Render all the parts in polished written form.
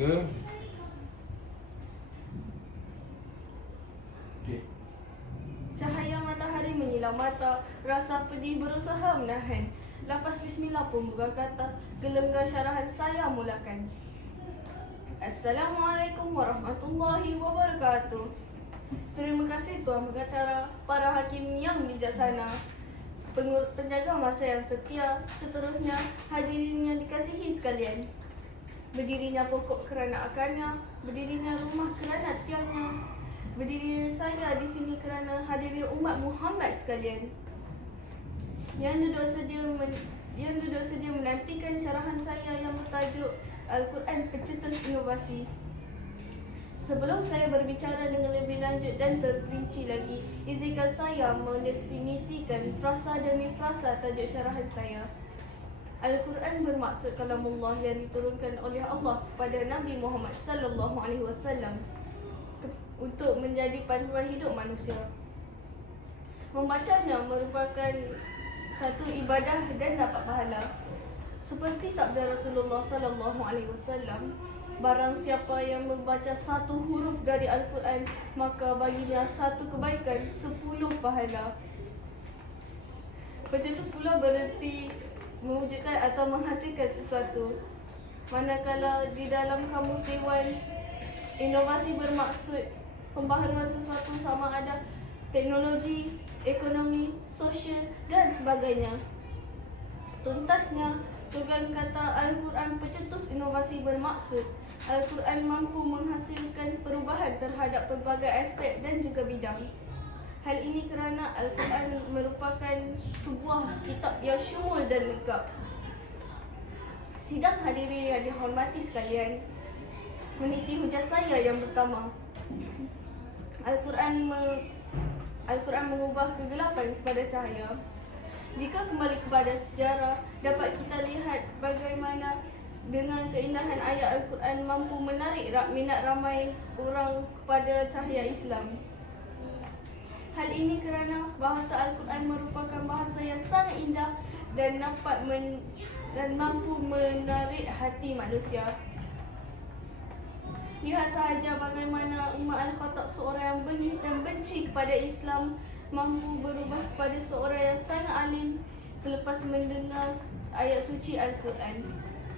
3. Okey. Cahaya matahari menyilau mata, rasa pedih berusaha menahan. Lafaz bismillah pun berkata, gelenggar syarahan saya mulakan. Assalamualaikum warahmatullahi wabarakatuh. Terima kasih Tuan Pengacara, para hakim yang bijaksana, penjaga masa yang setia, seterusnya hadirin yang dikasihi sekalian. Berdirinya pokok kerana akarnya, berdirinya rumah kerana tiangnya, berdirinya saya di sini kerana hadirin umat Muhammad sekalian yang duduk sedia menantikan syarahan saya yang bertajuk Al-Quran Pencetus Inovasi. Sebelum saya berbicara dengan lebih lanjut dan terperinci lagi, izinkan saya mendefinisikan frasa demi frasa tajuk syarahan saya. Al-Quran bermaksud kalamullah yang diturunkan oleh Allah kepada Nabi Muhammad sallallahu alaihi wasallam untuk menjadi panduan hidup manusia. Membacanya merupakan satu ibadah dan dapat pahala. Seperti sabda Rasulullah sallallahu alaihi wasallam, barang siapa yang membaca satu huruf dari Al-Quran, maka baginya satu kebaikan, 10 pahala. Pencetus pula bererti mewujudkan atau menghasilkan sesuatu. Manakala di dalam kamus dewan, inovasi bermaksud pembaharuan sesuatu sama ada teknologi, ekonomi, sosial dan sebagainya. Tuntasnya, tugan kata Al-Quran Pencetus Inovasi bermaksud Al-Quran mampu menghasilkan perubahan terhadap pelbagai aspek dan juga bidang. Hal ini kerana Al-Quran merupakan sebuah kitab yang syumul dan lengkap. Sidang hadirin yang dihormati sekalian, meniti hujah saya yang pertama. Al-Quran mengubah kegelapan kepada cahaya. Jika kembali kepada sejarah, dapat kita lihat bagaimana dengan keindahan ayat Al-Quran mampu menarik minat ramai orang kepada cahaya Islam. Hal ini kerana bahasa Al-Quran merupakan bahasa yang sangat indah dan mampu menarik hati manusia. Lihat sahaja bagaimana Umar Al-Khattab, seorang yang bengis dan benci kepada Islam, mampu berubah kepada seorang yang sangat alim selepas mendengar ayat suci Al-Quran.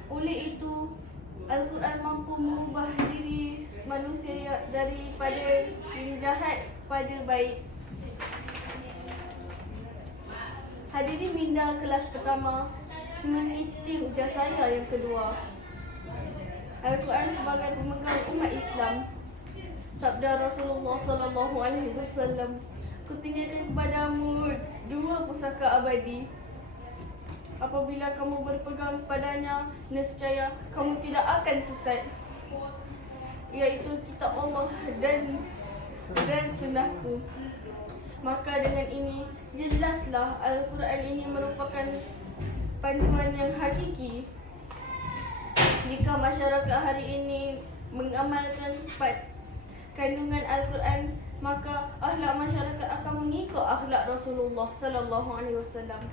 Oleh itu, Al-Quran mampu mengubah diri manusia daripada yang jahat kepada baik. Hadirin minda kelas pertama, meniti hujah saya yang kedua. Al-Quran sebagai pemegang umat Islam. Sabda Rasulullah sallallahu alaihi wasallam, kutinggalkan kepadamu 2 pusaka abadi. Apabila kamu berpegang padanya, nescaya kamu tidak akan sesat, iaitu kitab Allah dan sunnahku. Maka dengan ini, jelaslah Al-Quran ini merupakan panduan yang hakiki. Jika masyarakat hari ini mengamalkan 4 kandungan Al-Quran, maka akhlak masyarakat akan mengikut akhlak Rasulullah sallallahu alaihi wasallam.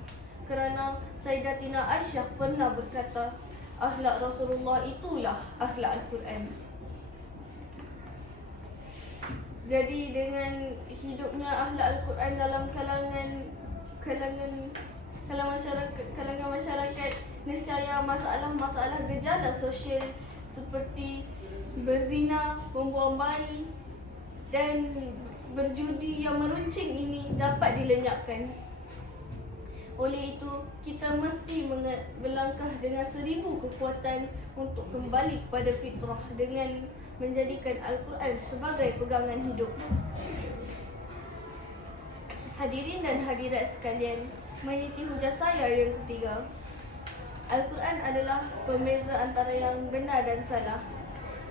Kerana Sayyidatina Aisyah pernah berkata, akhlak Rasulullah itulah akhlak Al-Quran. Jadi dengan hidupnya akhlak Al-Quran dalam kalangan masyarakat, nescaya masalah gejala sosial seperti berzina, membuang bayi dan berjudi yang meruncing ini dapat dilenyapkan. Oleh itu, kita mesti melangkah dengan 1000 kekuatan untuk kembali kepada fitrah dengan menjadikan Al-Quran sebagai pegangan hidup. Hadirin dan hadirat sekalian, meniti hujah saya yang ketiga. Al-Quran adalah pembeza antara yang benar dan salah.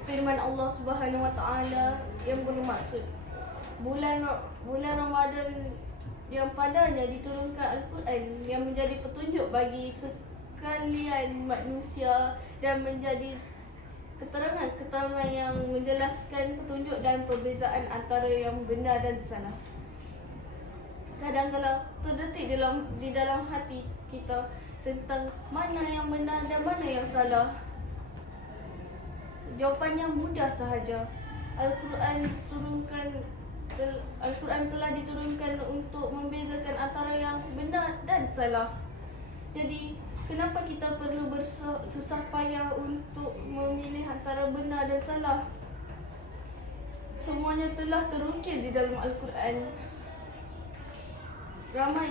Firman Allah Subhanahu Wa Taala yang bermaksud bulan Ramadan yang padanya diturunkan Al-Quran yang menjadi petunjuk bagi sekalian manusia dan menjadi keterangan yang menjelaskan petunjuk dan perbezaan antara yang benar dan salah. Kadang-kadang terdetik di dalam hati kita tentang mana yang benar dan mana yang salah. Jawapannya mudah sahaja. Al-Quran telah diturunkan untuk membezakan antara yang benar dan salah. Jadi, kenapa kita perlu bersusah payah untuk memilih antara benar dan salah? Semuanya telah terukir di dalam Al-Quran. Ramai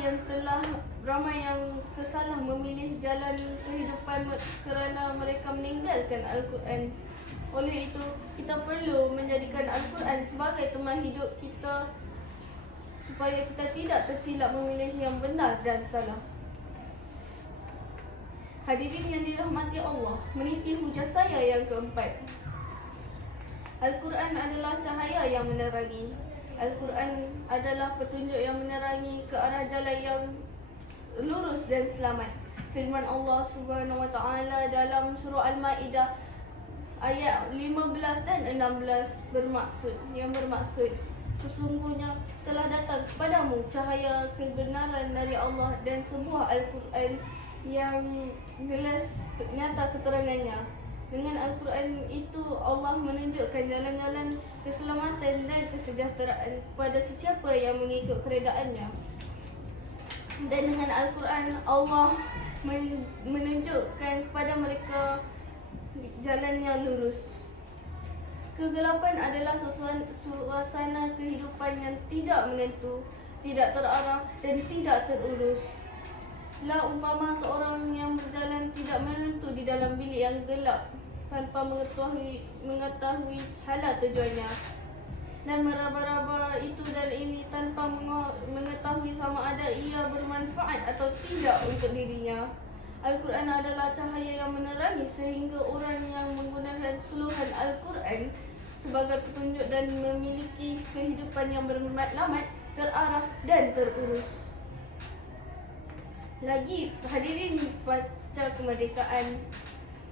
yang tersalah memilih jalan kehidupan kerana mereka meninggalkan Al-Quran. Oleh itu, kita perlu menjadikan Al-Quran sebagai teman hidup kita supaya kita tidak tersilap memilih yang benar dan salah. Hadirin yang dirahmati Allah, meniti hujah saya yang keempat. Al-Quran adalah cahaya yang menerangi. Al-Quran adalah petunjuk yang menerangi ke arah jalan yang lurus dan selamat. Firman Allah Subhanahu Wa Taala dalam surah Al-Maidah ayat 15 dan 16 bermaksud sesungguhnya telah datang kepadamu cahaya kebenaran dari Allah dan sebuah Al-Quran yang jelas nyata keterangannya. Dengan Al-Quran itu Allah menunjukkan jalan-jalan keselamatan dan kesejahteraan kepada sesiapa yang mengikut keredaannya. Dan dengan Al-Quran Allah menunjukkan kepada mereka jalan yang lurus. Kegelapan adalah suasana kehidupan yang tidak menentu, tidak terarah dan tidak terurus. Lah umpama seorang yang berjalan tidak menentu di dalam bilik yang gelap tanpa mengetahui hala tujuannya, dan meraba-raba itu dan ini tanpa mengetahui sama ada ia bermanfaat atau tidak untuk dirinya. Al-Quran adalah cahaya yang menerangi sehingga orang yang menggunakan suluhan Al-Quran sebagai petunjuk dan memiliki kehidupan yang bermatlamat, terarah dan terurus. Lagi, hadirin pasca kemerdekaan,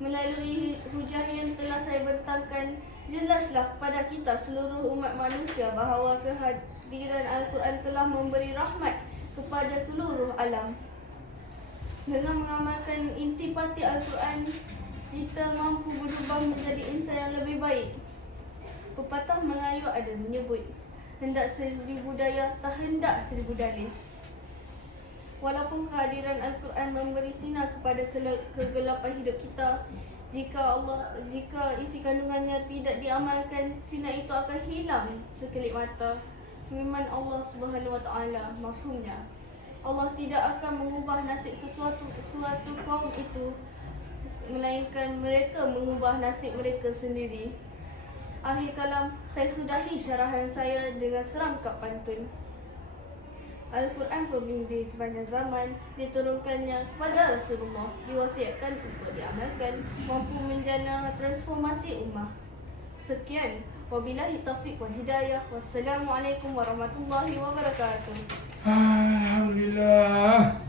melalui hujah yang telah saya bentangkan, jelaslah kepada kita seluruh umat manusia bahawa kehadiran Al-Quran telah memberi rahmat kepada seluruh alam. Dengan mengamalkan intipati Al-Quran, kita mampu berubah menjadi insan yang lebih baik. Pepatah Melayu ada menyebut, hendak seribu daya, tak hendak seribu dalih. Walaupun kehadiran Al-Quran memberi sinar kepada kegelapan hidup kita, jika isi kandungannya tidak diamalkan, sinar itu akan hilang sekelip mata. Firman Allah Subhanahu Wa Taala, mafhumnya, Allah tidak akan mengubah nasib suatu kaum itu, melainkan mereka mengubah nasib mereka sendiri. Akhir kalam, saya sudahi syarahan saya dengan serangkap pantun. Al-Quran pemimpin sepanjang zaman, diturunkannya kepada Rasulullah, diwasiatkan untuk diamalkan, mampu menjana transformasi ummah. Sekian, wabillahi taufiq wal hidayah. Wassalamualaikum warahmatullahi wabarakatuh. Alhamdulillah.